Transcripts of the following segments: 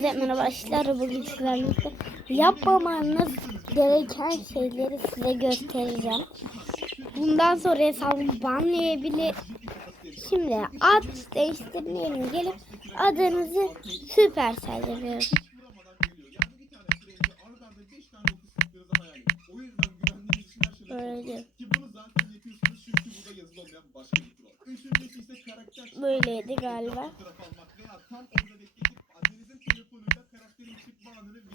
Merhaba başlar bugün sizlerle yapmamanız gereken şeyleri size göstereceğim. Bundan sonra hesabımı banlayabilir. Şimdi ad değiştirmeyelim gelip adınızı Süpersel yazıyoruz. Böyle. Böyleydi galiba. Çıkıyor. Çıkıyor. Amber çıktı. Amber çıktı. Ay. Arkadaşlar amber çıkardı. Arkadaşlar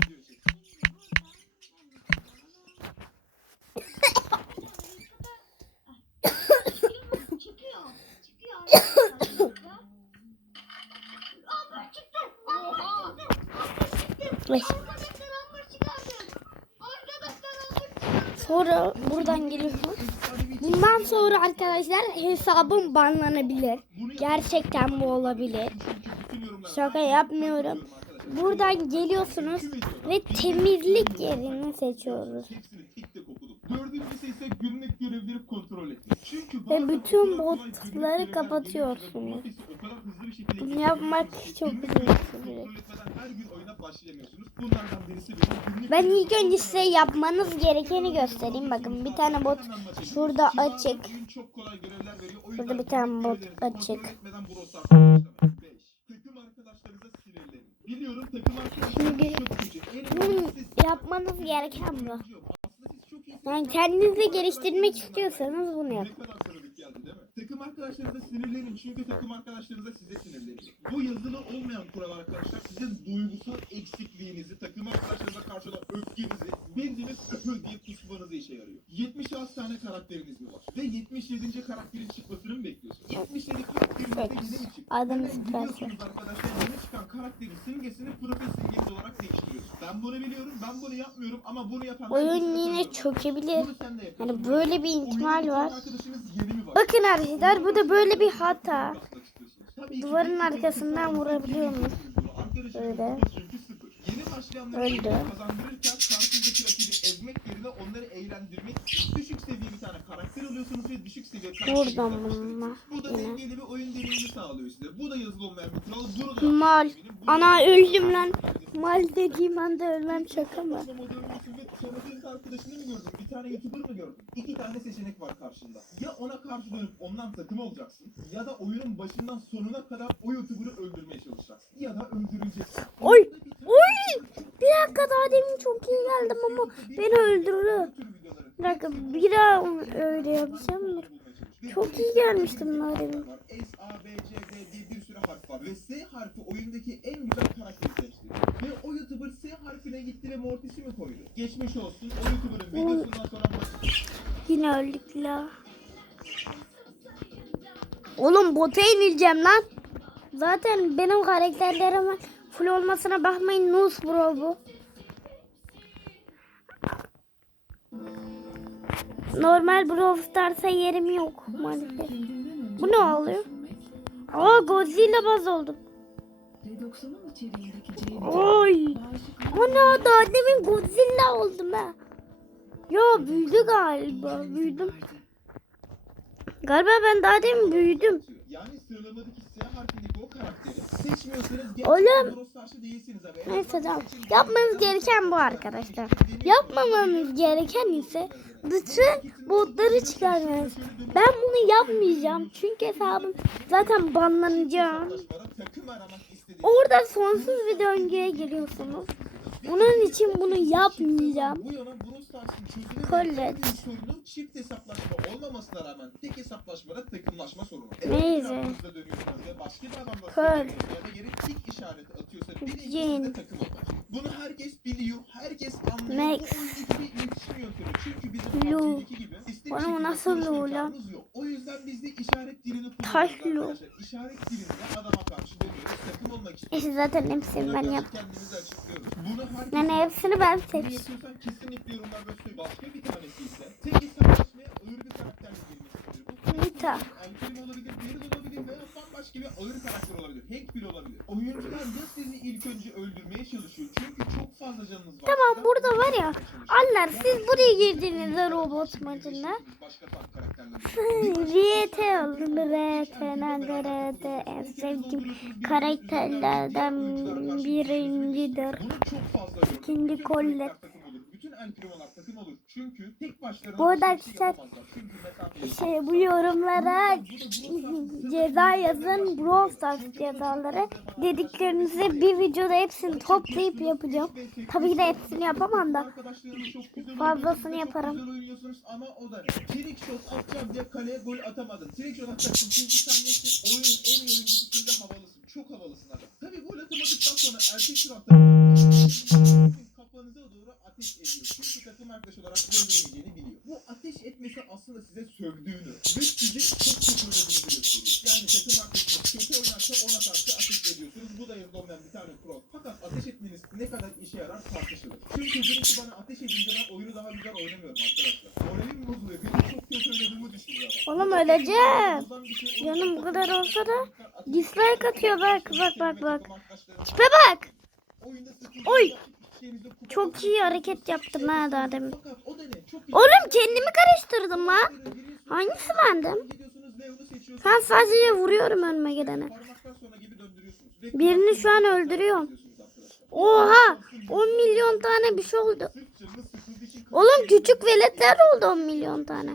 amber çıkardı. Sonra buradan geliyorsun. Bundan sonra arkadaşlar hesabım banlanabilir. Gerçekten bu olabilir. Şaka yapmıyorum. Buradan geliyorsunuz ve temizlik yerini seçiyoruz. Dördüncüsü ise günlük görevleri kontrol ettim. Çünkü Ve bütün botları kapatıyorsunuz. Bunu yapmak çok günlük Ben ilk önce size yapmanız gerekeni göstereyim. Bakın bir tane bot şurada açık. yüzden bir tane bot açık. etmeden Brawl Stars'a başlamayın. Beş, Takım arkadaşlarınıza Biliyorum takım Şimdi siz- yapmanız gereken bu. Yani kendinizi geliştirmek istiyorsanız bunu yapın. ne kadar tanıdık geldi değil mi? Takım arkadaşlarınıza sinirlenin çünkü takım arkadaşlarınız da size sinirleniyor. Bu yazılı olmayan kural arkadaşlar sizin duygusal eksikliğinizi, takım arkadaşlarınıza karşı olan öfkenizi, benziniz öpü diye kusmanızı işe yarıyor. 76 tane karakteriniz mi var? Ve 77. karakterin çıkmasını mı bekliyorsun? 77 karakterinizde Evet. yeni mi çıktı? Hemen Süpersel. gidiyorsunuz arkadaşlar yeni çıkan karakterin simgesini profil simgeniz olarak değiştiriyorsun. Ben bunu biliyorum, ben bunu yapmıyorum ama bunu yapan... Oyun yine çökebilir. De. Yani böyle bir ihtimal var? Bakın arkadaşlar bu da böyle bir hata. Duvarın arkasından vurabiliyormuş. Arkadaşınız Böyle. Öldü. Ezmek yerine onları eğlendirmek düşük seviye bir tane karakter alıyorsunuz ve düşük seviye karakter Buradan bununla. Bu da dengeli bir oyun deneyimi sağlıyor size. Bu da yazılı olmayan bir kural. Bunu da Mal. Ana öldüm lan. Mal dediğim anda ölmem şaka mı? Tanıdığın arkadaşını mı gördün? Bir tane YouTuber mı gördün? İki tane seçenek var karşında. Ya ona karşı dönüp ondan takım olacaksın ya da oyunun başından sonuna kadar o YouTuber'ı öldürmeye çalışacaksın. Ya da öldüreceksin. Oy! Oy! Bir dakika daha demin çok iyi geldim ama beni öldürdü. Tür videoları Bir dakika bir daha öyle yapacağım. Çok iyi gelmiştim demin. S, A, B, C, D diye bir sürü harf var. Ve S harfi oyundaki en güzel karakteri seçti. Ve o YouTuber S harfine gitti ve Mortis'i mi koydu? Geçmiş olsun. O YouTuber'ın videosundan sonra Yine öldük la. Oğlum bota inileceğim lan. Zaten benim karakterlerimin full olmasına bakmayın. Nus bro bu. Normal Brawl Stars'a yerim yok maalesef. Bu ne oluyor? Aa Godzilla baz oldum. Oy. Ana daha demin Godzilla oldum ha. Yo büyüdü galiba. Büyüdüm. Galiba ben daha demin büyüdüm. Yani sıralamadaki S harfindeki o karakteri seçmiyorsanız Oğlum. Neyse tamam. Yapmanız gereken bu arkadaşlar. Yapmamanız gereken ise bütün botları çıkarmanız. Ben bunu yapmayacağım. Çünkü hesabım zaten banlanacağım. Orada sonsuz bir döngüye giriyorsunuz. Bunun için bunu yapmayacağım. Stars'ın çözülemeyen Colette. en büyük sorunu çift hesaplaşma olmamasına rağmen tek hesaplaşmada takımlaşma sorunu. Neyse. Etrafınızda dönüyorsunuz ve başka bir adamla da yere tik işareti atıyorsa bilin Jane. sizde takım olmaz. Bunu herkes biliyor, herkes anlıyor. Max. Bu oyundaki bir iletişim yöntemi. Çünkü bizim Lu. PUBG'deki gibi sistem Bana şekilde nasıl konuşma Lu lan? imkanımız yok. O yüzden biz de işaret dilini Taş kullanıyoruz Lu. arkadaşlar. İşaret dilinde adama karşı dönüyoruz, takım olmak istiyoruz. İşte zaten hepsini Buna ben karşı yaptım. kendimizi açıklıyoruz. Bunu herkes Yani hepsini ben bunu seçtim. yapıyorsan kesinlikle yorumlarda söyle. Başka bir tanesi ise tek hesaplaşmaya ağır bir karakterle girmek istiyor. Bu Nita. Alperim olabilir, Daryl olabilir, veya bambaşka bir ağır karakter olabilir. Hack bile olabilir. Oyuncular ya sizi ilk önce öldürmeye çalışıyor çünkü çok fazla canınız var. Tamam, burada var ya, Ya siz buraya girdiğinizde robot maçında. RT aldım. RT'den de RT en sevdiğim karakterlerden birincidir. İkinci Bütün kolle. karakter takım olur. Bütün primolar takım olur. Çünkü tek başlarına Bu arada şey arkadaşlar. Şey bu yorumlara ceza yazın Brawl Stars cezaları dediklerinizi bir videoda hepsini toplayıp yapacağım. Tabii ki de hepsini yapamam da fazlasını yaparım. Ama o da? Trick shot atacağım diye kaleye gol atamadın. Trick shot atacaksın çünkü sen nesin? Oyunun en iyi oyuncusunca havalısın. Çok havalısın adam. Tabii gol atamadıktan sonra kafanıza doğru ateş ediyor. Çünkü takım arkadaş olarak gol veremeyeceğini biliyor. Bu ateş etmesi aslında size sövdüğünü ve sizi çok kötü gösteriyor. Yani takım arkadaşınız kötü oynarsa ona karşı ateş ediyorsunuz. Bu da yazılı olmayan bir tane kural. Fakat ateş etmeniz ne kadar işe yarar tartışılır. Çünkü birisi bana ateş edince ben oyunu daha güzel oynamıyorum arkadaşlar. Moralim bozuluyor. Benim çok kötü oynadığımı düşünüyor adam. Oğlum öleceğim. Bir şey bu kadar olsa da dislike atıyor bak bak bak bak. Tipe bak. Oyunda sıkıntı Oy. Çok iyi hareket yaptım ha daha. Oğlum kendimi karıştırdım lan. Hangisi bendim? Ben sadece vuruyorum önüme gidene. Birini şu an öldürüyorum. Oha 10 milyon tane bir şey oldu. Oğlum küçük veletler oldu 10 milyon tane.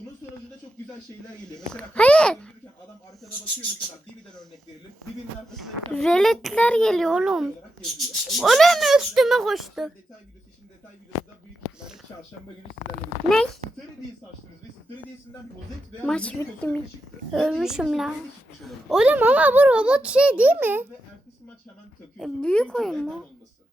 Bunun sonucunda çok güzel şeyler geliyor. Mesela Hayır. adam arkada bakıyor mesela Bibi'den örnek verilir. Bibi'nin arkasında Veletler geliyor oğlum. Olarak yazıyor. Oğlum üstüme koştu. Ne? Maç bitti mi? Ölmüşüm Yeni la. bir çıkmış olabilir. Oğlum ama bu robot şey değil mi? E, büyük oyun mu?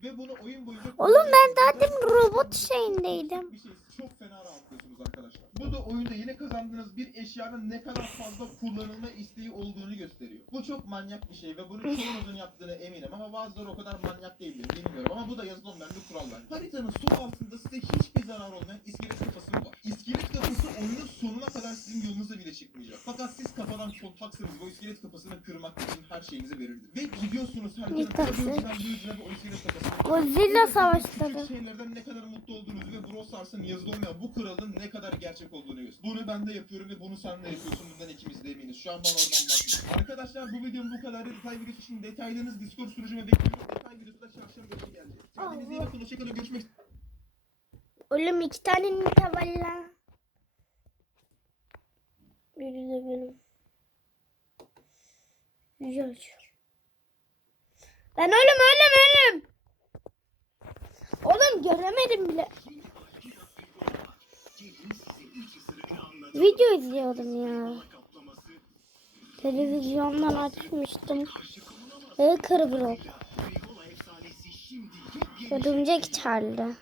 Ve bunu oyun boyunca Oğlum ben zaten robot şeyindeydim. bir şey çok fena rahatlıyorsunuz arkadaşlar. Bu da oyunda yeni kazandığınız bir eşyanın ne kadar fazla kullanılma isteği olduğunu gösteriyor. Bu çok manyak bir şey ve bunu çoğunuzun yaptığını eminim ama bazıları o kadar manyak değildir bilmiyorum ama bu da yazılı olmayan bir kural bence. Haritanın sol altında size hiçbir zarar olmayan iskelet kafası var. İskelet kafası oyunun sonuna kadar sizin yolunuza bile çıkmayacak. Fakat siz kafadan kontaksınız ve o iskelet kafasını kırmak için her şeyinizi verirdi. Ve gidiyorsunuz Dikkatsiz. bir ucundan bir ucuna ve o iskelet kafasını Godzilla Küçük savaşları. şeylerden ne kadar mutlu olduğunuzu ve Brawl Stars'ın yazılı olmayan bu kuralın ne kadar gerçek olduğunu gösteriyor. Bunu ben de yapıyorum ve bunu sen de yapıyorsun. Bundan ikimiz de eminiz. Şu an bana oradan bakma. Arkadaşlar bu videom bu kadar. Detay videosu için detaylarınız Discord sunucuma bekliyorum. Detay videosu da çarşamba günü gelecek. Kendinize iyi bakın. Hoşçakalın. Görüşmek Oğlum iki tane nita var lan. Biri de benim. Güzel. Ben ölüm ölüm ölüm. Oğlum göremedim bile. Video izliyordum ya. Televizyondan açmıştım. Ve kırıbırok. Örümcek çağırdı.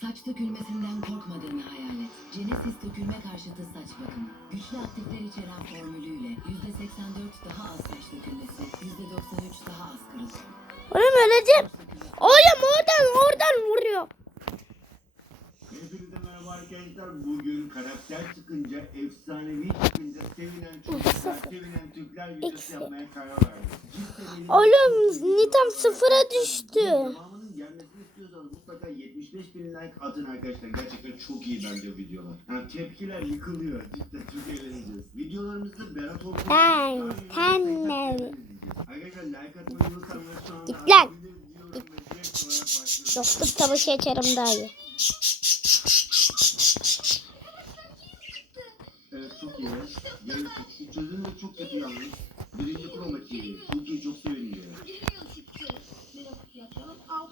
Saç dökülmesinden korkmadığını hayal et. Genesis dökülme karşıtı saç bakımı. Güçlü aktifler içeren formülüyle %84 daha az saç dökülmesi, %93 daha az kırık. Oğlum öleceğim. Oğlum oradan oradan vuruyor. Hepinize merhaba arkadaşlar. Bugün karakter çıkınca, efsanevi çıkınca sevinen çocuklar, sevinen Türkler videosu yapmaya karar benim- Oğlum Nitam sıfıra düştü. Devamının gelmesini istiyorsanız mutlaka 75 bin like atın arkadaşlar. Gerçekten çok iyi bence videolar. Yani tepkiler yıkılıyor. Cidden çok eğleneceğiz. Videolarımızda Berat Orkun'un... Ben, ne? Arkadaşlar like atmayı unutmayın. Git lan. Dostluk savaşı açarım daha iyi. Evet çok iyi. Yani çözüm de çok kötü yalnız. Birinci. Çok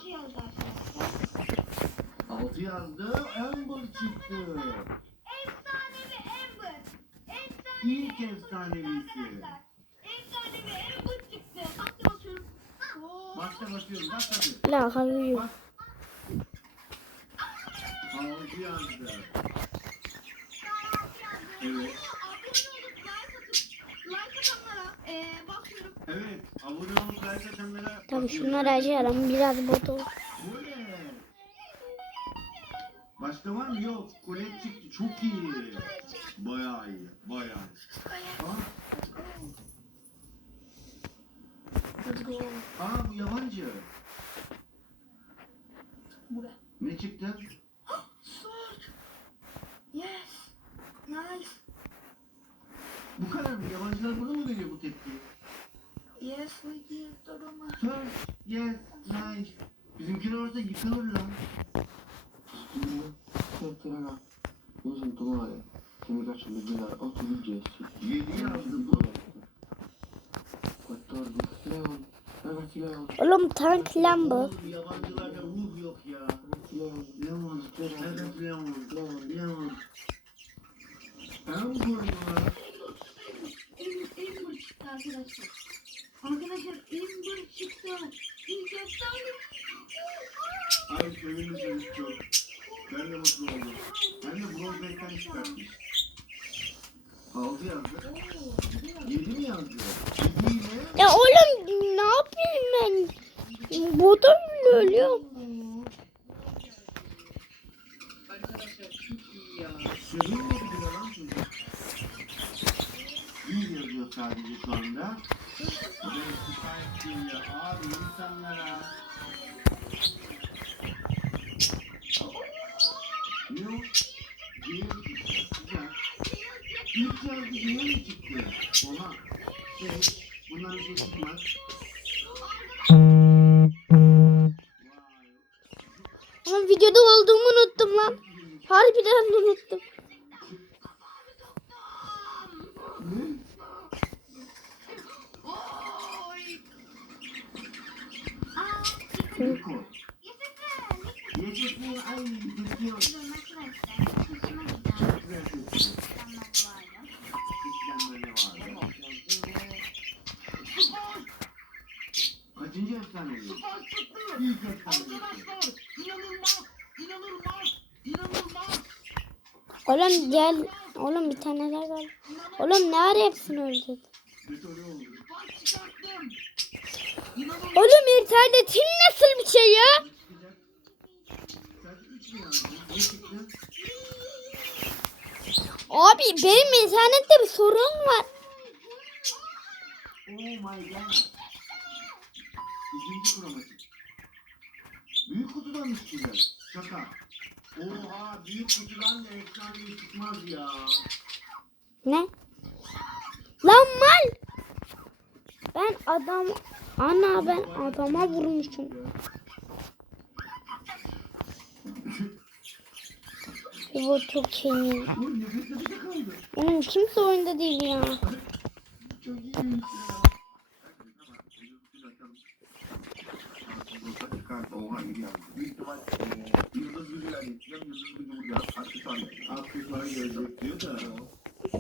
6 yazdı arkadaşlar. 6 yazdı. Amber çıktı. Efsanevi Amber. Efsanevi İlk efsanevisi. Efsanevi Amber çıktı. Hatta basıyorum. Başta basıyorum. Bak hadi. La hayır. Bak. 6 yazdı. Evet. Bakıyorum. şunları açarım biraz bot olur. Başka var mı? Yok. Kolet çıktı. Çok iyi. Bayağı iyi. Bayağı. Aa, Let's go. aa bu yabancı. Buraya. Ne çıktı? Sword. Yes. Nice. Bu kadar mı? Yabancılar buna mı veriyor bu tepki? Yes, we did. Dodoma. First, yes, nice. Bizimkiler orada yıkılır lan. Usen trovare che mi piace leggere 8 di gessi. Yedi yazdı bu. 14 Leon. Ragazzi Leon. Oğlum tank lan bu. Oğlum yabancılarda ruh yok ya. Ragazzi Leon. Leon, evet Leon, Leon. Leon. Ben mi koydular? Em- Ember çıktı arkadaşlar. Arkadaşlar Ember çıktı. İlk. Ay. Ben de mutlu oldum. Ben de bronz bekten çıkartmış. Altı yazdı. Yedi mi yazdı? Ya oğlum ne yapayım ben? Botum bile ölüyor. Arkadaşlar çok iyi ya. Lan çocuk. İyi yazıyor sadece şu anda. Ve gayet iyi ya. Abi insanlara. Ne o? Diye güzel. İlk yazdı diye mi çıktı? Oha. Şey çıkmaz. Vay. Ama videoda olduğumu unuttum lan. Harbiden unuttum. Niko. Yaşasın ay tutuyor. Çok güzel tutuyor. İşlemleri var. Kaçıncı efsane bu? İlk efsane. Oğlum gel. Oğlum bir taneler var. Oğlum ne ara hepsini oldu. Oğlum internetin nasıl bir şey ya? Abi benim internette bir sorun var. Oh my god. Büyük kutudan mı çıkacak? Şaka. Oha büyük kutudan da efsane çıkmaz ya. Ne? Lan mal. Ben adam ana ben adama vurmuşum. Bu çok iyi. Oğlum kimse oyunda değil ya. Çok iyi yazdı. Büyük ihtimal e, yıldız gücüyle getireceğim. Yıldız gücü vuracağım. Aksesuar. Aksesuar gelecek diyor da.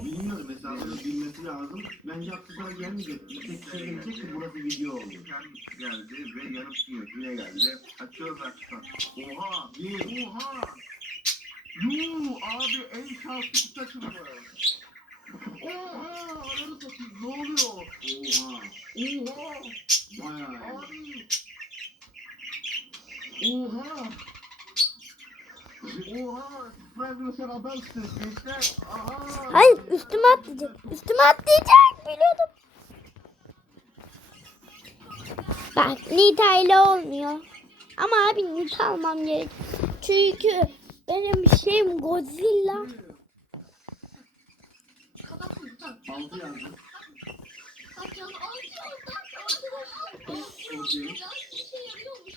Bilmiyorum hesabını bilmesi lazım. Bence aksesuar gelmeyecek. Bir tek şey gelecek ki burası video oldu. Geldi ve yanıtlıyor. Yine geldi. Açıyoruz aksesuar. Oha! Bir. Oha! Yuuu abi en şanslı açılımı. Oha! Ananı satayım ne oluyor? Oha! Oha! Bayağı iyi. Oha! Oha! Hayır üstüme atlayacak. Üstüme atlayacak biliyordum. Bak Nita ile olmuyor. Ama abi Nita almam gerek. Çünkü benim şeyim Godzilla.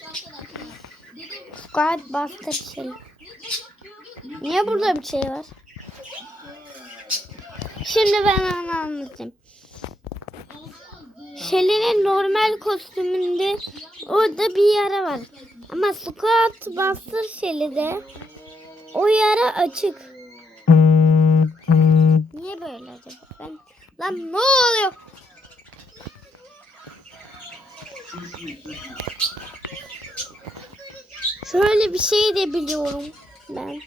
Arkadaşlar. Dedim Squad Buster şey. Niye burada bir şey var? Şimdi ben anlatayım. Shelly'nin normal kostümünde orada bir yara var. Ama Squad Buster Shelly'de o yara açık. Niye böyle acaba? Ben... Lan ne oluyor? Şöyle bir şey de biliyorum ben.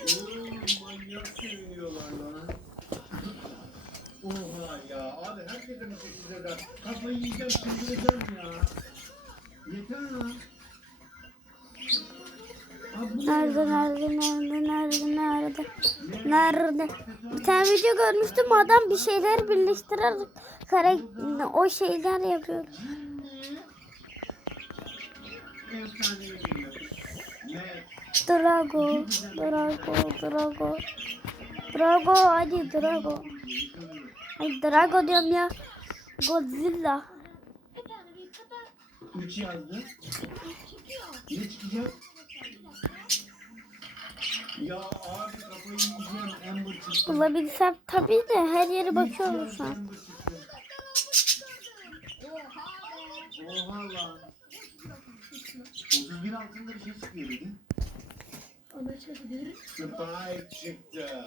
Oo, manyak seviniyorlar lan. Oha ya abi herkese mi sekiz eder? Kafayı yiyeceğim çıldıracağım ya. Yeter lan. Nerede nerede nerede nerede nerede nerede bir tane video görmüştüm adam bir şeyler birleştirerek kare o şeyler yapıyor. Drago, Drago, Drago. Drago hadi Drago. Ay Drago diyorum ya. Godzilla. 3 yazdı. Ne çıkacak? Ya abi kafayı yiyeceğim. Amber çıktı. Bulabilsem tabii de her yere bakıyorum şu an. Oha lan. 31 altında bir şey çıkıyor dedi. Ona çekilir. Spike çıktı.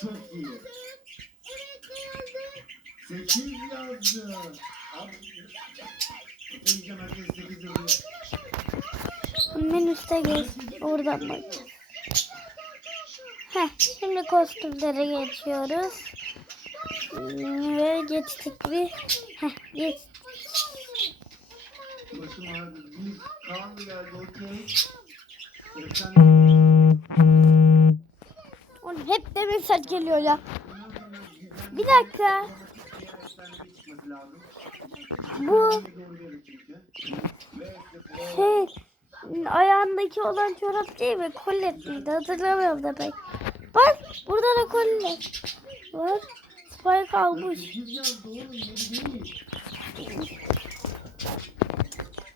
Çok iyi. Ne yazdı? 8 yazdı. Abi. Yiyeceğim herkes 8 yazıyor. Hemen üste geç. Oradan bak. Heh, şimdi kostümlere geçiyoruz. Ve geçtik bir. Heh, geç. Başım ağrıdı. Bir kan geldi okey. 80 Oğlum hep de mesaj geliyor ya. Bir dakika. Bu şey ayağındaki olan çorap değil mi? Kollet miydi? Hatırlamıyorum da ben. Bak burada da kollet var. Spike almış.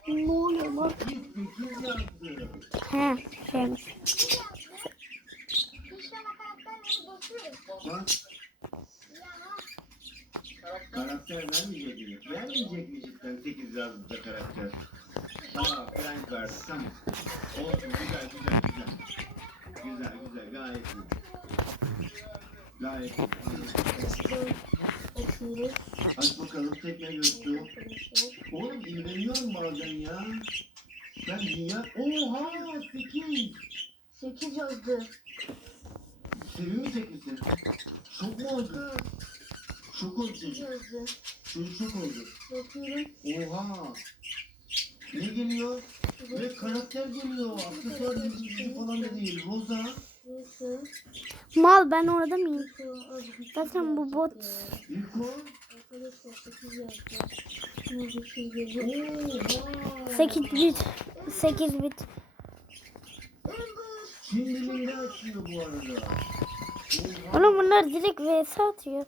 Ne oluyor bak. He şeymiş. Karakter vermeyecek mi? Vermeyecek mi cidden 8 yazdı karakter? Tamam Frank verdi tamam. Olsun güzel güzel güzel. Güzel güzel gayet iyi. Gayet iyi. Basıyoruz. Aç bakalım tekne göğsü. Oğlum ilgileniyorum bazen ya. Ben dünya... Oha 8. 8 yazdı. Sevimli misin? Şok mu oldu? Şok oldu çocuk. Yazdı. Çocuk şok oldu. Bakıyorum. Oha. Ne geliyor? Ve karakter geliyor. Aksesuar yüzücü falan da değil. Rosa. Burası. Mal ben orada mıyım? Şu az bir Zaten bu bot. Rico. Arkadaşlar 8 yazdı. Ne bir şey yazıyor. Oha. 8 bit. 8 bit. Şimdilinde açıyor bu arada. Oha. Oğlum bunlar direkt vs atıyor.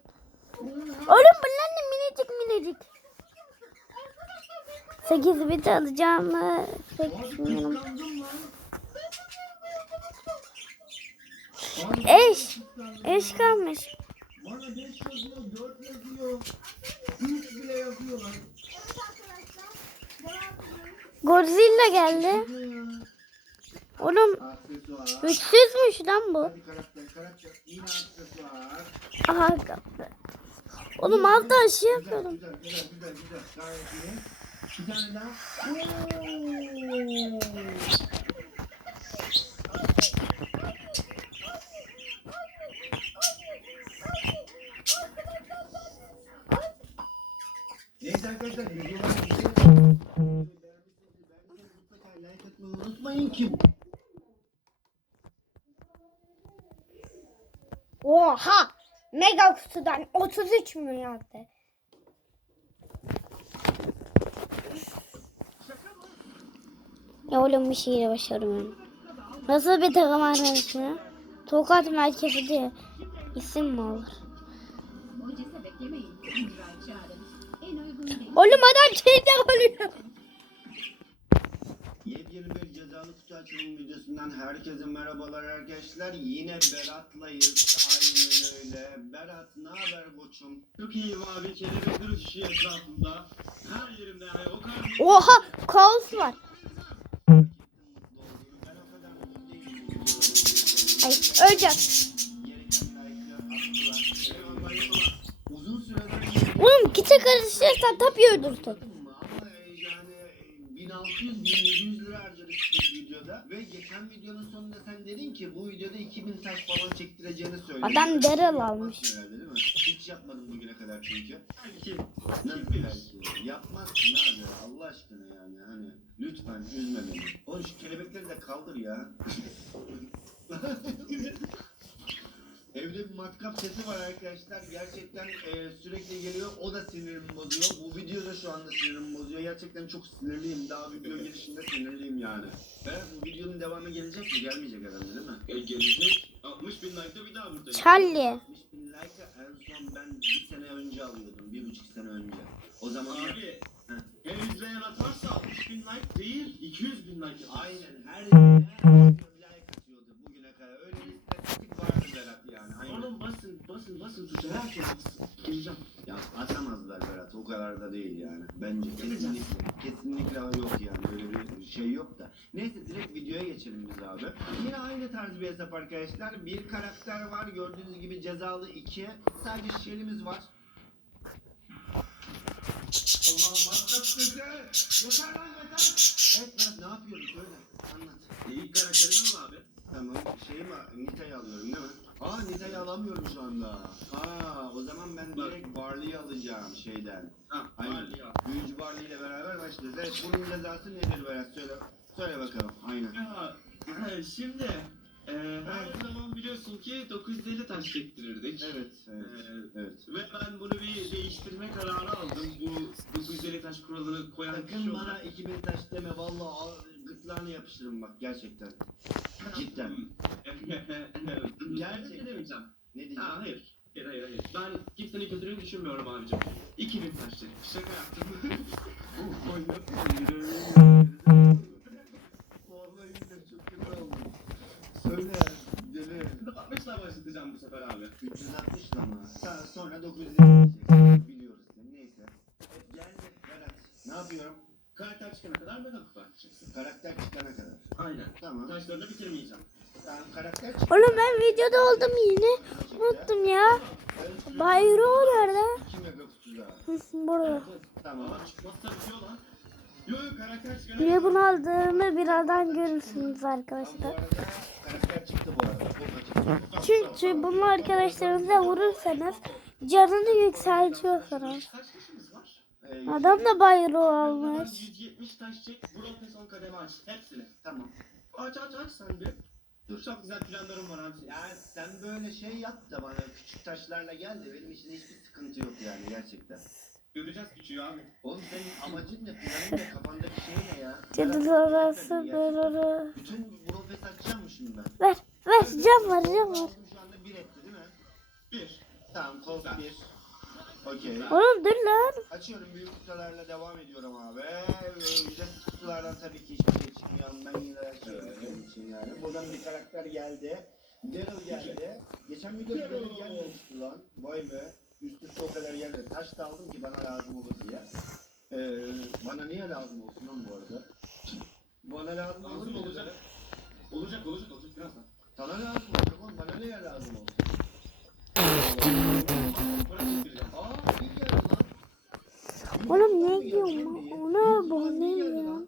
Oğlum bunlar ne minicik minicik. 8 bit alacağım mı? Pek Abi bilmiyorum. kıskandım lan. Abi, Eş. Eş kalmış. Bana 5 yazıyor, 4 yazıyor. 3 bile yazıyor lan. Godzilla geldi. Oğlum güçsüzmüş lan bu. Aha kaptı. Oğlum altta aşı Güzel, yapıyordum. güzel, güzel, güzel, güzel. Gayet iyi. Bir tane daha. Neyse arkadaşlar videolar like atmayı unutmayın ki Oha! Mega kutudan 33 mü yaptı? Ya oğlum bir şeyle başarıyorum. Nasıl bir takım arkadaşım? Tokat merkezi diye isim mi olur? Oğlum adam şeyde oluyor. Cezalı kutu açılım videosundan herkese merhabalar arkadaşlar. Yine Berat'layız. Aynen öyle. Berat ne haber koçum? Çok iyiyim abi. Kelebekler uçuşuyor etrafında. Her yerimde yani o kadar Oha kaos var. Ay öleceğim. Oğlum kite karıştırırsan tabii öldürsün. Ama yani 1600 1700 lira harcadık bu videoda ve geçen videonun sonunda sen dedin ki bu videoda 2000 saç falan çektireceğini söyledin. Adam Yapmazsın almış. herhalde, değil mi? Hiç yapmadım bugüne kadar çünkü. Belki. Nasıl belki? Yapmazsın abi Allah aşkına yani hani lütfen. lütfen üzme beni. Oğlum şu kelebekleri de kaldır ya. Evde bir matkap sesi var arkadaşlar. Gerçekten e, sürekli geliyor. O da sinirimi bozuyor. Bu video da şu anda sinirimi bozuyor. Gerçekten çok sinirliyim. Daha video girişinde sinirliyim yani. Ve bu videonun devamı gelecek mi? Gelmeyecek herhalde değil mi? E, gelecek 60 bin like'da bir daha buradayım. Charlie. 60 bin like en son ben bir sene önce alıyordum. Bir buçuk sene önce. O zaman Abi hem izleyen atarsa 60 bin like değil 200 bin like aynen her yerde like atıyordu bugüne kadar. Öyle bir istatistik vardı Berat yani. Aynen. Oğlum basın basın basın tuşa herkes atsın. Ya atamazlar Berat. O kadar da değil yani. Bence kesinlikle, kesinlikle yok yani. Öyle bir şey yok da. Neyse direkt videoya geçelim biz abi. Yine aynı tarz bir hesap arkadaşlar. Bir karakter var. Gördüğünüz gibi cezalı 2. Sadece şişelimiz var. Allah'ım matkap sesi. Yeter lan yeter. Evet Berat ne yapıyoruz söyle. Anlat. İlk karakterini al abi. Tamam şeyi mi Nita'yı alıyorum değil mi? Aa Nita'yı alamıyorum şu anda. Aa o zaman ben direkt Barley'i alacağım şeyden. Ha, Aynen. hadi ya. Büyücü Barley ile beraber başlıyoruz. Evet bunun cezası nedir Berat? Söyle, söyle bakalım. Aynen. Ya e, şimdi e, her zaman biliyorsun ki 950 taş çektirirdik. Evet, evet, Ee, evet. Ve ben bunu bir değiştirme kararı aldım. Bu 950 taş kuralını koyan kişi Sakın olarak. bana 2000 taş deme. Vallahi gırtlağını yapıştırırım bak gerçekten. Cidden. Gerçekten demeyeceğim. Ne diyeceğim? Ha, hayır. Hayır hayır hayır. Ben kimsenin kötülüğünü düşünmüyorum abicim. 2000 taş çek. Şaka yaptım. Vallahi de çok kötü oldu. Söyle deli. 60'la başlatacağım bu sefer abi. 360 mı? Sa- Sonra 950 diyeceksin. Biliyoruz. Neyse. Geldi Berat. Ne yapıyorum? Karakter çıkana kadar ben hafif açacaksın. Karakter çıkana kadar. Aynen. Tamam. Taşlarını bitirmeyeceğim. Tamam karakter çık. Oğlum ben videoda oldum yine. Unuttum ya. Bayro nerede? 2 mega kutu daha. Hı, Burada. Tamam. Ama çıkmazsa karakter çıkana Niye bunu aldığımı birazdan görürsünüz arkadaşlar. Çünkü bunu arkadaşlarınıza vurursanız canını yükseltiyorsunuz. Kaç kişimiz var? Ee, Adam da zaman almış. 170 taş çek. Pass 10 kademe aç. Hepsini. Tamam. Aç aç aç sen bir. Dur. Çok güzel planlarım var abi. Ya sen böyle şey yap da bana küçük taşlarla gel de benim için hiçbir sıkıntı yok yani gerçekten. Göreceğiz küçüğü abi. Oğlum senin amacın ne? Planın ne? Kafandaki şey ne ya? Canını arası böyle. Bütün profes açacağım mı şimdi ben? Ver ver cam var cam var. Şu anda bir etti değil mi? Bir. Tamam kol bir. Okey. Oğlum dur lan. Açıyorum büyük kutularla devam ediyorum abi. Ücretsiz kutulardan tabii ki hiçbir şey çıkmıyor. Ben yine açıyorum için yani. Buradan bir karakter geldi. Daryl geldi. Geçen videoda böyle gelmemişti lan. Vay be. Üst üste o kadar geldi. Taş da aldım ki bana lazım olur diye. Ee, bana niye lazım olsun lan bu arada? Bana lazım olur Lazım mu? olacak. Olacak olacak olacak birazdan. Sana lazım olacak oğlum. Bana niye lazım olsun? Oğlum ne diyorum? Ona abone ya.